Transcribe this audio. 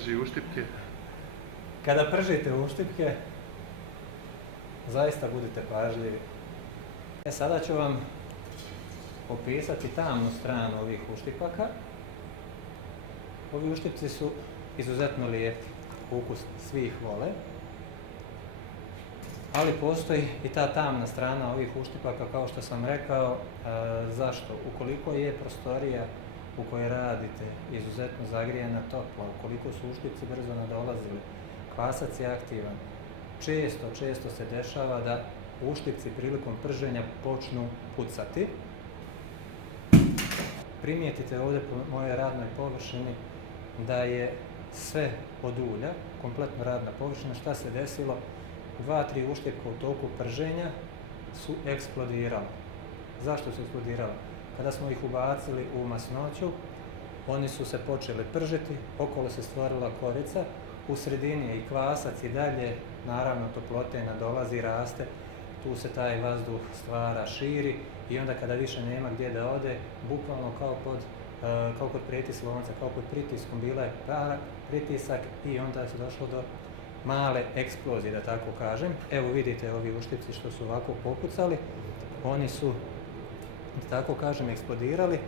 Uštipke. Kada pržite uštipke, zaista budite pažljivi. Sada ću vam opisati tamnu stranu ovih uštipaka. Ovi uštipci su izuzetno lijepi, ukus svi ih vole. Ali postoji i ta tamna strana ovih uštipaka, kao što sam rekao. Zašto? Ukoliko je prostorija u kojoj radite izuzetno zagrijana, topla, ukoliko su uštipci brzo nadolazili, kvasac je aktivan, često se dešava da uštipci prilikom prženja počnu pucati. Primijetite ovdje po mojoj radnoj površini da je sve od ulja, kompletno radna površina. Šta se desilo? 2-3 uštipka u toku prženja su eksplodirala. Zašto su eksplodirala? Kada smo ih ubacili u masnoću, oni su se počeli pržiti, okolo se stvorila korica, u sredini je i kvasac i dalje, naravno toplote nadolazi, raste, tu se taj vazduh stvara, širi i onda kada više nema gdje da ode, bukvalno kao kod prijetis lonca, kao kod pritiskom, bila je pritisak i onda je došlo do male eksplozije, da tako kažem. Evo vidite ovi uštipci što su ovako popucali, oni su, da tako kažem, eksplodirali.